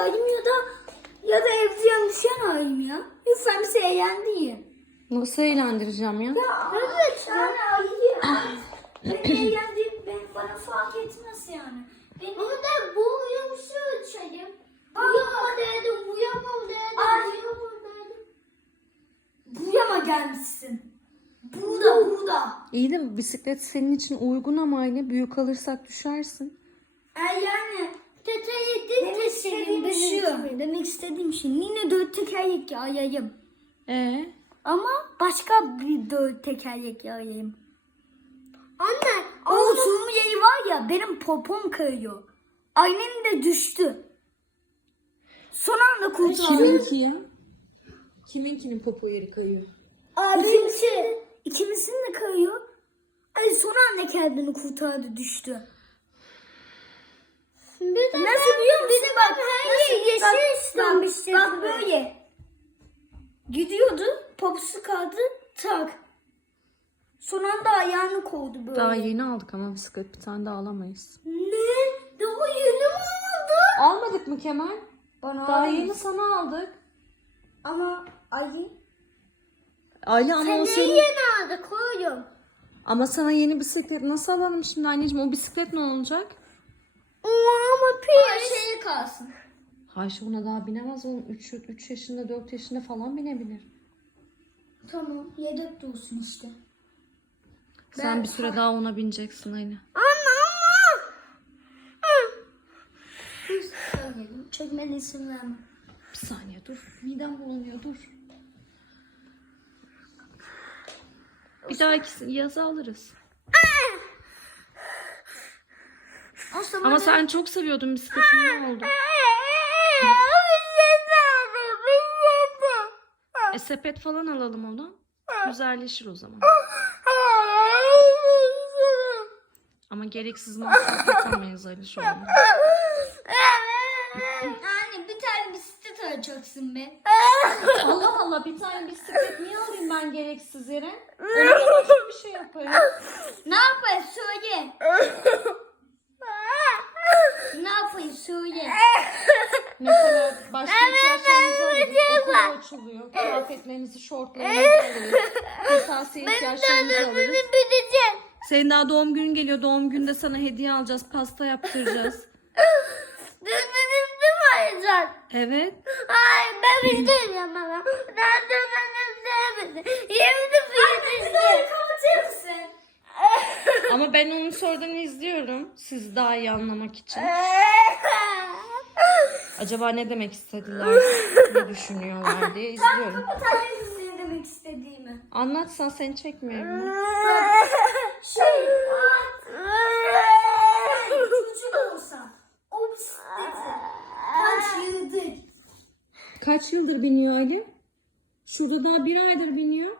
alayım ya da ya da evde düşen alayım ya. Lütfen bizi eğlendirin. Nasıl eğlendireceğim ya? Evet yani ayı. Beni eğlendirin ben, bana fark etmez yani. Benim... Ama da bu uyumsu uçayım. Uyuma dedim, uyamam dedim, uyamam dedim. Buyama gelmişsin. Burada, burada. İyi de bisiklet senin için uygun ama aynı büyük alırsak düşersin. E yani teteyi demek istediğim şu. Demek istediğim şey yine dört tekerlek yayayım. Ee? Ama başka bir dört tekerlek yayayım. Anne. O oturma yeri var ya benim popom kayıyor. Aynen de düştü. Son anda kurtardım. Kiminki ya? Kiminkinin popo yeri kayıyor? İkimisi, ikimizin de kayıyor. Ay son anda kendini kurtardı düştü. Nasıl biliyor musun? Bak, nasıl yeşil istemiştim. Bak böyle. Gidiyordu, poposu kaldı, tak. Son anda ayağını koydu böyle. Daha yeni aldık ama bisiklet bir tane daha alamayız. Ne? Daha yeni mi oldu? Almadık mı Kemal? Bana Daha aldınız. yeni sana aldık. Ama Ali. Aile ama o senin... yeni aldı koydum. Ama sana yeni bisiklet nasıl alalım şimdi anneciğim? O bisiklet ne olacak? Ama pis. Ayşe'ye kalsın. Ayşe ona daha binemez. Onun 3, 3 yaşında 4 yaşında falan binebilir. Tamam yedek dursun işte. Sen bir süre daha ona bineceksin aynı. Anne ama. Çekmeli isim verme. Bir saniye dur. Midem bulunuyor dur. Bir dahaki yazı alırız. Aslında Ama sen çok seviyordun bisikleti ne oldu? E sepet falan alalım ona. Güzelleşir o zaman. Ama gereksiz masraf yapamayız Ali şu anda. Anne bir tane bisiklet alacaksın be. Allah Allah bir tane bisiklet niye alayım ben gereksiz yere? Ona da başka bir şey yaparım. Ne yapayım söyle. ne yapayım söyle. Mesela başka ihtiyaçlarınızı alırız. Okul açılıyor. Kıyafetlerinizi, şortlarınızı alırız. Kırtasiye ihtiyaçlarınızı. Bileceğim. Senin daha doğum günün geliyor. Doğum gününde sana hediye alacağız. Pasta yaptıracağız. Dönmenim mi arayacak? Evet. Ay ben istemiyorum ama. Ben dönmenim sevmedim. Yemin ederim. Anne kapatır mısın? Ama ben onu sonradan izliyorum. Siz daha iyi anlamak için. Acaba ne demek istediler? ne düşünüyorlar diye izliyorum. Ne demek istediğimi? Anlatsan seni çekmiyorum. Şey. Çocuk olsa. O bisikleti. Kaç yıldır. Kaç yıldır biniyor Ali? Şurada daha bir aydır biniyor.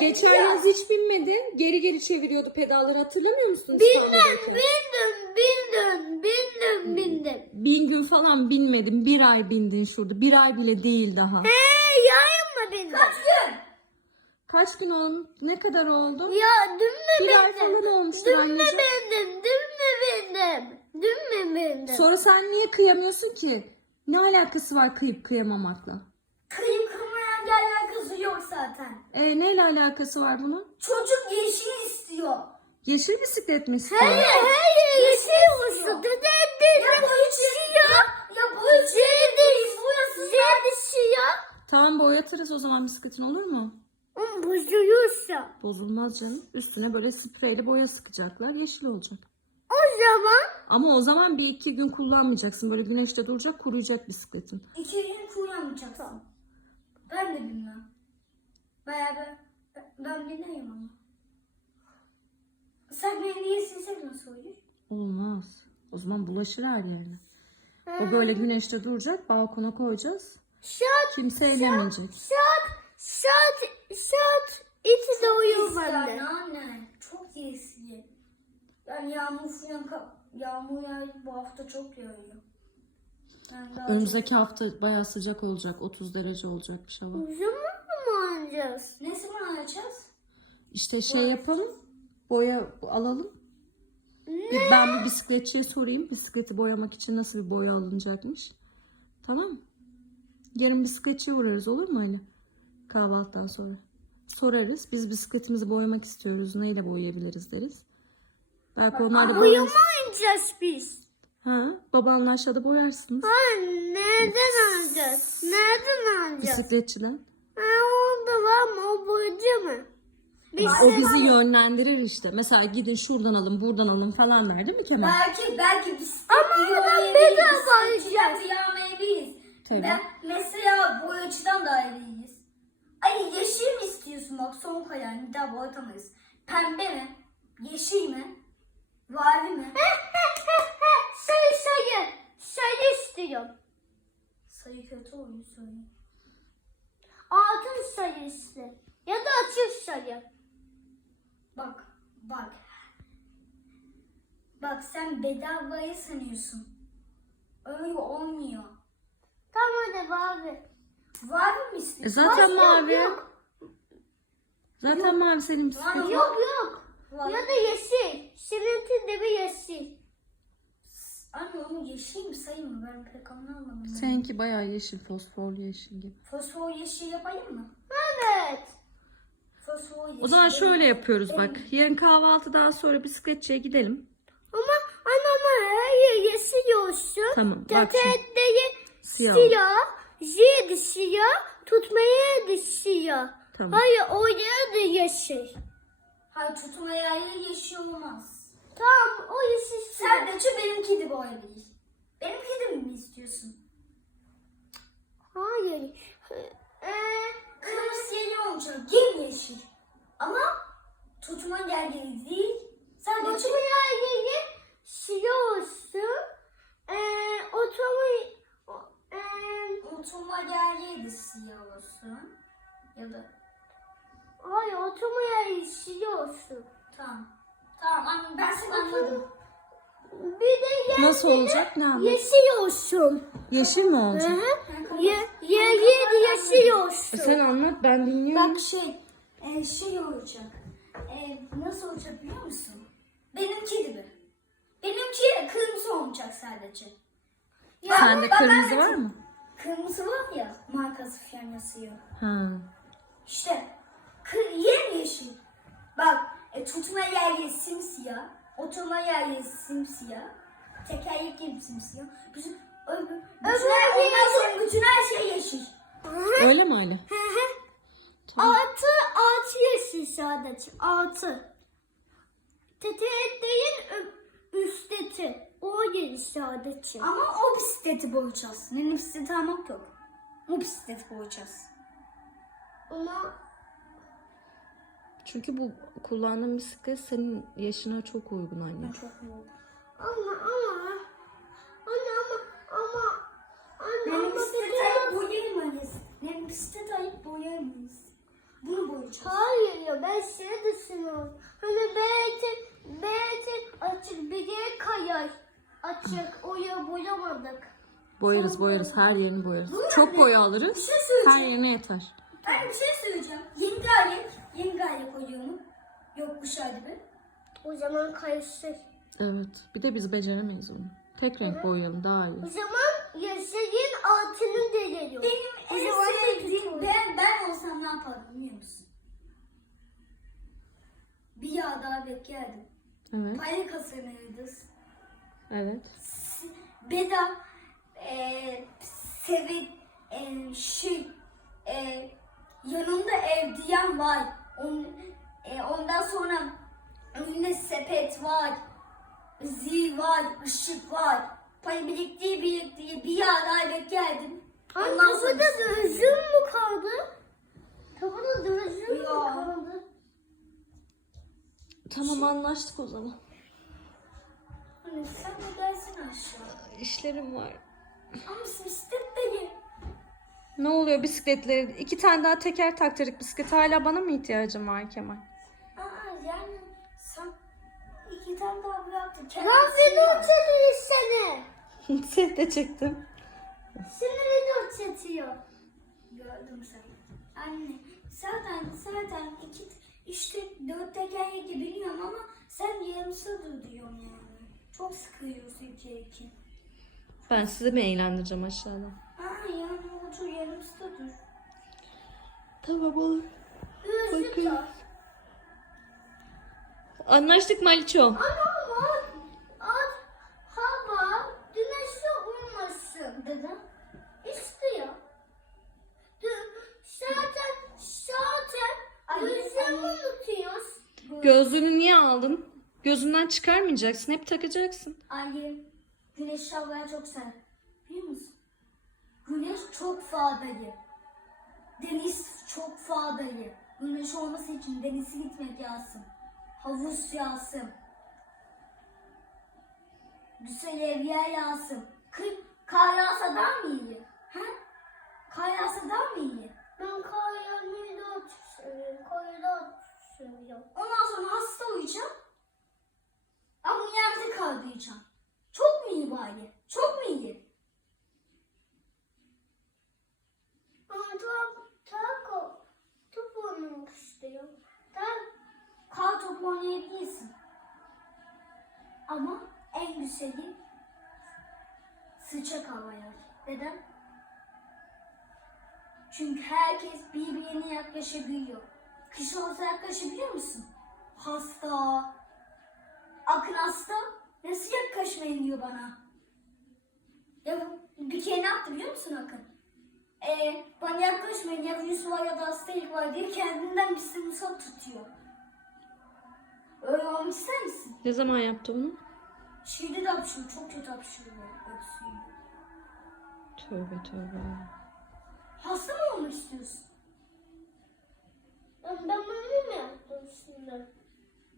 Geçen yaz hiç binmedi. Geri geri çeviriyordu pedalları hatırlamıyor musun? Bindim, İstanbul'dayken? bindim, bindim, bindim, bindim. Bin gün falan binmedim. Bir ay bindin şurada. Bir ay bile değil daha. Eee yayın mı bindim? Kaç gün? Kaç gün oldu? Ne kadar oldu? Ya dün mü Bir ay bindim? falan olmuştur Dün mü anneciğim. bindim, dün mü bindim? Dün mü bindim? Sonra sen niye kıyamıyorsun ki? Ne alakası var kıyıp kıyamamakla? Kıyım kırmayan bir alakası yok zaten. E neyle alakası var bunun? Çocuk yeşil istiyor. Yeşil bisiklet mi istiyor? Hayır, hayır, yeşil olsun. Dede, dede. Ya bu siyah. Ya bu siyah. Burası siyah siyah. Tamam boyatırız o zaman bisikletin olur mu? Ama bozuyorsa. Bozulmaz canım. Üstüne böyle spreyli boya sıkacaklar. Yeşil olacak. O zaman. Ama o zaman bir iki gün kullanmayacaksın. Böyle güneşte duracak kuruyacak bisikletin. İki gün kullanmayacak. Tamam. Ben de bilmem. Baya ben, bilmiyorum ama. Sen beni niye silsek nasıl olur? Olmaz. O zaman bulaşır her yerine. O böyle güneşte duracak. Balkona koyacağız. Şat, Kimse elemeyecek. şat, şat, şat. İçi de uyuyor bende. Anne, çok iyisi. Yani yağmur falan, ka- yağmur yağıyor bu hafta çok yağıyor. Yani daha Önümüzdeki hafta bayağı sıcak olacak. 30 derece olacakmış hava. Zaman mı alacağız? Ne zaman alacağız? İşte şey yapalım. Boya alalım. Bir- Ben bir bisikletçiye sorayım. Bisikleti boyamak için nasıl bir boya alınacakmış. Tamam mı? Yarın bisikletçiye uğrarız olur mu Ali? Kahvaltıdan sonra. Sorarız. Biz bisikletimizi boyamak istiyoruz. Neyle boyayabiliriz deriz. Belki onlar da boyar. oynayacağız biz? Ha, babanla aşağıda boyarsınız. Ha, nereden alacağız? Nereden alacağız? Bisikletçiden. Var mı? O boyacı mı? Biz O bizi yönlendirir işte. Mesela gidin şuradan alın, buradan alın falan der değil mi Kemal? Belki belki biz Ama adam bedava alacağız. Kıyamayabiliriz. Tabii. Ben mesela boyacıdan da ayrıyız. Ay yeşil mi istiyorsun bak son kayan bir daha boyatamayız. Pembe mi? Yeşil mi? Mavi mi? sayı sayı. Sayı istiyorum. Sayı kötü oyunu söyleyeyim. Altın sayı iste. Ya da açık sayı. Bak bak. Bak sen bedavayı sanıyorsun. Öyle olmuyor. Tamam hadi abi. Var mı E istiyorsun? zaten Yok, mavi. yok. Zaten mavi senin. Var? Yok yok. Var. Ya da yeşil. Seninki de bir yeşil. Anne onu yeşil mi sayı mı? Ben pek anlamadım. Seninki bayağı yeşil, fosforlu yeşil gibi. Fosfor yeşil yapayım mı? Evet. O zaman şöyle yapıyoruz bak. Yarın kahvaltıdan sonra bisikletçiye gidelim. Ama anama her olsun. Tamam, bak şimdi. Tetetleri Siyah. siyah. J de siyah. Tutmaya da siyah. Tamam. Hayır oraya da yeşil. Hayır tutma yayı yeşil olmaz. Tamam o yeşil siyah. Sadece benimki de boya değil. Benimki de mi istiyorsun? Hayır. Ee, Kırmızı yayı olacak. Yem yeşil. Ama tutma yayı değil. Sadece Tutmaya yeri siyah olsun. Ee, oturma... Tutma yayı da siyah olsun. Ya da hayır oturma yeri siyah olsun. tamam. Tamam anladım. Ben seni anladım. Bir de yer Nasıl olacak? Ne anlat? yeşil olsun. Yeşil mi Hı olacak? hı. Ye, yeri de yeşil E olsun. sen anlat ben dinliyorum. Bak şey, e, şey olacak. E, nasıl olacak biliyor musun? Benimki gibi. Benimki kırmızı olacak sadece. Ya, Sende bak- kırmızı var mı? Kırmızı var ya, markası falan yazıyor. Ha. İşte, kır, yemyeşil. Bak, e, tutma yerleri simsiyah, oturma yerleri simsiyah, tekerlekleri simsiyah. Bütün, öbür, bütün, her, ondan sonra bütün her şey yeşil. Öyle mi Ali? Hı hı. Altı, altı yeşil sadece. Altı. Teteğin üstteki. O yeşil sadece. Ama o bisikleti boyayacağız. Benim bisikleti almak yok. O bisikleti boyayacağız. Ama Çünkü bu kullandığın bisiklet senin yaşına çok uygun anne. Çok yoğun. ama ama anne ama ama anne Benim ama bisikleti teteğin- ayıp boyayamayız. Benim bisikleti ayıp boyayamayız. Bunu boyayacağız. Hayır ya ben şey düşünüyorum. Hani belki belki açık bir yer kayar. Açık oraya boyamadık. Boyarız boyarız her yerini boyarız. Bunu Çok anne, boya Bir alırız. şey Her yerine yeter. Ben bir şey söyleyeceğim. Yeni gayret. Yeni gayret koyuyor mu? Yok kuş gibi. O zaman karışır. Evet. Bir de biz beceremeyiz onu. Tek renk boyayalım daha iyi. O zaman yeşilin altını deliyor. Benim en sevdiğim ben, ben olsam ne yapardım biliyor musun? Bir yağ daha beklerdim. Evet. Para kazanırız. Evet. Beda e, sevi e, şey e, yanında ev diyen var. On, e, ondan sonra önünde sepet var. Zil var, ışık var. Para biriktiği biriktiği bir beklerdim. Anne Ondan sonra kafada dövüşüm mü kaldı? Kafada dövüşüm mü kaldı? Tamam anlaştık o zaman. Hani sen de gelsin aşağı. İşlerim var. Ama bisiklet de ye. Ne oluyor bisikletleri? İki tane daha teker taktırdık bisiklet. Hala bana mı ihtiyacın var Kemal? Aa yani sen iki tane daha bıraktın. Lan video çekiyor seni. Seni de çektim. Seni video çekiyor. Gördüm seni. Anne zaten zaten iki işte dört tekerlekli biliyorum ama sen yarımsa dur diyorsun yani. Çok sıkıyorsun iki. Ben sizi mi eğlendireceğim aşağıda? Otur yanımızda dur. Tamam olur. Hızlı Bakın. Anlaştık mı Aliço? Ama at, at, hava güneşe uymasın. Neden? İstiyor. Dü- Zaten, zaten ay. unutuyoruz. Gözlüğünü niye aldın? Gözünden çıkarmayacaksın. Hep takacaksın. Annem güneş havaya çok sever. Çok fadayı. Deniz çok fadayı. Güneş olması için denize gitmek lazım. Havuz lazım. Güzel ev yer lazım. Kır, kar yağsa daha mı iyi? Ha? Kar yağsa daha mı iyi? Ben kar. Karı daha çok seviyorum. Ondan sonra hasta olacağım. Ama yerde kar diyeceğim. Çok mu iyi bari? Çok mu iyi? Tam o. Top oynamak istiyorum. Tam Kar topu oynayabilirsin. Ama en güzeli sıcak havaya. Neden? Çünkü herkes birbirine yaklaşabiliyor. Kış olsa yaklaşabiliyor musun? Hasta. Akın hasta. Nasıl yaklaşmayın diyor bana. Ya bir kere ne yaptı biliyor musun Akın? Ee, bana yaklaşmayın ya virüs var ya da hastalık var diye kendinden bir sımsat tutuyor. Öyle olmak ister misin? Ne zaman yaptı bunu? Şeyde de hapşırıyor. Çok kötü. Öksürüyor. Tövbe tövbe. Hasta mı olmak istiyorsun? ben, ben bunu mu yaptım şimdi?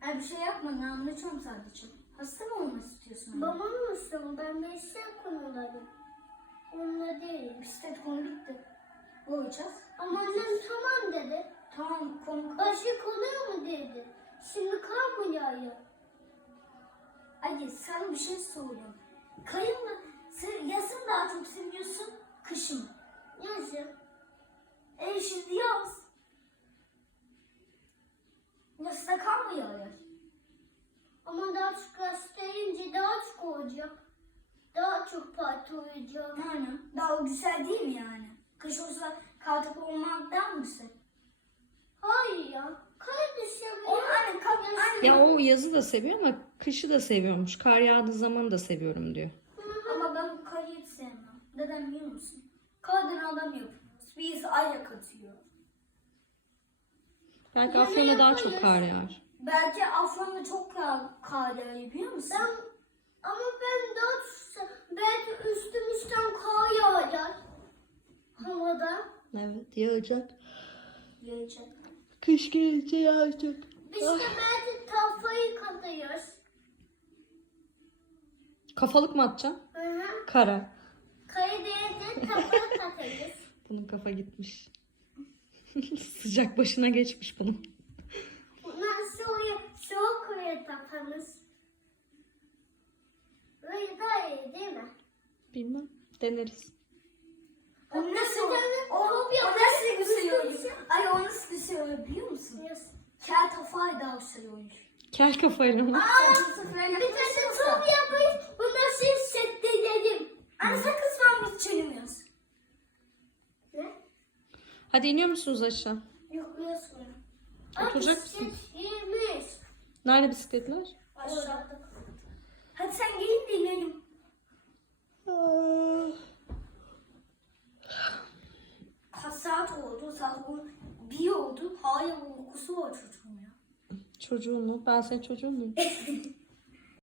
Ha bir şey yapma. Ne anlatıyorum sadece. Hasta mı olmak istiyorsun? Babam mısın? Ben bilgisayar konularım. Onunla değilim. Bisiklet konu bitti. Boyayacağız. Ama annem tamam dedi. Tamam konu Başı oluyor mu dedi. Şimdi kar mı yağıyor? Hadi sana bir şey soracağım. Kayın mı? Yazın daha çok seviyorsun. Kışın mı? Yazın. E şimdi yaz. Yazda kar mı yağıyor? Ama daha çok hastayınca daha çok olacak. Daha çok parti olacak. Yani daha güzel değil mi yani? Kış olsa topu olmaktan mı güzel? Hayır ya. Kar anne anne. Ya o yazı da seviyor ama kışı da seviyormuş. Kar yağdığı zaman da seviyorum diyor. Ama ben bu karı hiç sevmem. Neden biliyor musun? Kardan adam yapıyoruz. Biz ayak atıyor. Belki Yine Afyon'da daha çok kar yağar. Belki Afyon'da çok kar, kar yağıyor biliyor musun? Ben, ama ben daha belki üstümüzden kar yağacak. Havada. Evet yağacak. Yağacak. Kış gelince yağacak. Biz de belki kafayı katıyoruz. Kafalık mı atacaksın? Hı hı. Kara. Kayı deyince kafayı katıyoruz. Bunun kafa gitmiş. Sıcak başına geçmiş bunun. Bundan sonra soğuk kuyuya takarız. Böyle daha iyi değil mi? Bilmem. Deneriz. O nasıl? O, o, o nasıl yapıyoruz. güzel Ay o nasıl güzel biliyor musun? Yes. Kel daha güzel oynuyor. Kel kafayla mı? Sefer Bir tane top yapayım. Bu nasıl hissettirelim? Anne sen kızma biz çelimiyoruz. Ne? Hadi iniyor musunuz aşağı? Yok sonra. Oturacak mısın? Nerede bisikletler? Aşağıda. Hadi sen gelin de inelim. Saat oldu? Saat bir oldu. Hala uykusu var çocuğum ya. Çocuğun mu? Ben senin çocuğun muyum?